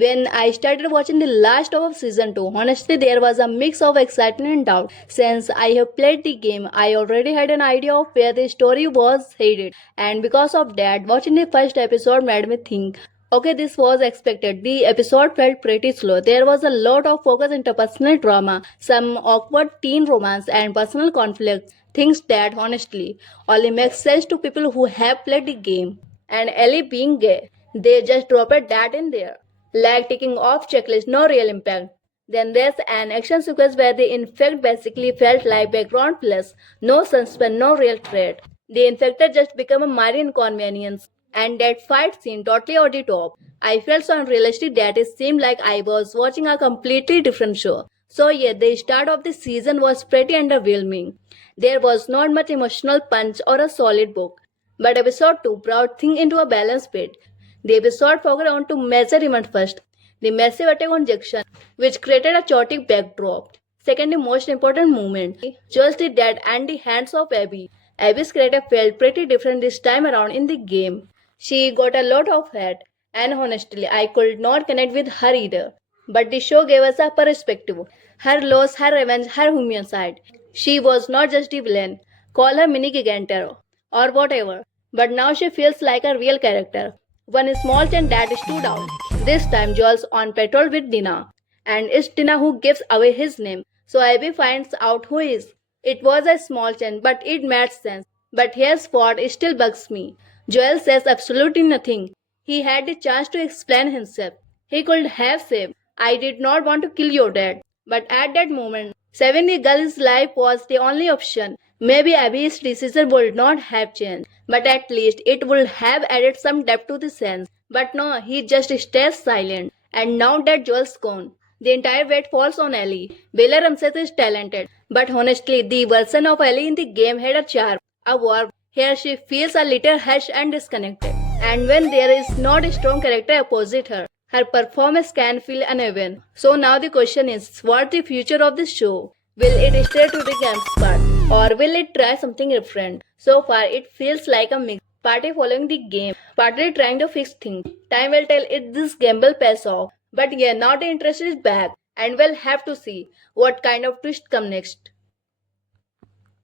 When I started watching the last of season 2, honestly, there was a mix of excitement and doubt. Since I have played the game, I already had an idea of where the story was headed, and because of that, watching the first episode made me think. Okay, this was expected. The episode felt pretty slow. There was a lot of focus into personal drama, some awkward teen romance, and personal conflicts. Things that, honestly, only make sense to people who have played the game. And Ellie being gay, they just dropped that in there. Like ticking off checklist, no real impact. Then there's an action sequence where the infect basically felt like background plus, no suspense, no real threat. The infected just become a minor inconvenience. And that fight scene totally over the top. I felt so unrealistic that it seemed like I was watching a completely different show. So yeah, the start of the season was pretty underwhelming. There was not much emotional punch or a solid book. But episode 2 brought things into a balanced bit. The episode focused on two major events first. The massive attack on Jackson, which created a chaotic backdrop. Second, the most important moment, just the death and the hands of Abby. Abby's character felt pretty different this time around in the game. She got a lot of hate, and honestly, I could not connect with her either. But the show gave us a perspective. Her loss, her revenge, her human side. She was not just the villain. Call her mini Gigantor or whatever. But now she feels like a real character. One small change that stood out. This time Joel's on patrol with Dina. And it's Dina who gives away his name. So Abby finds out who he is. It was a small change, but it made sense. But here's what still bugs me. Joel says absolutely nothing. He had the chance to explain himself. He could have said, I did not want to kill your dad. But at that moment, saving the girl's life was the only option. Maybe Abby's decision would not have changed, but at least it would have added some depth to the sense. But no, he just stays silent. And now that Joel's gone, the entire weight falls on Ellie. Bella Ramsey is talented, but honestly, the version of Ellie in the game had a charm, a warmth. Here she feels a little hushed and disconnected. And when there is not a strong character opposite her, her performance can feel uneven. So now the question is, what's the future of this show? Will it stay to the game's part? Or will it try something different? So far, it feels like a mix. Partly following the game, partly trying to fix things. Time will tell if this gamble pays off. But yeah, now the interest is back. And we'll have to see what kind of twist come next.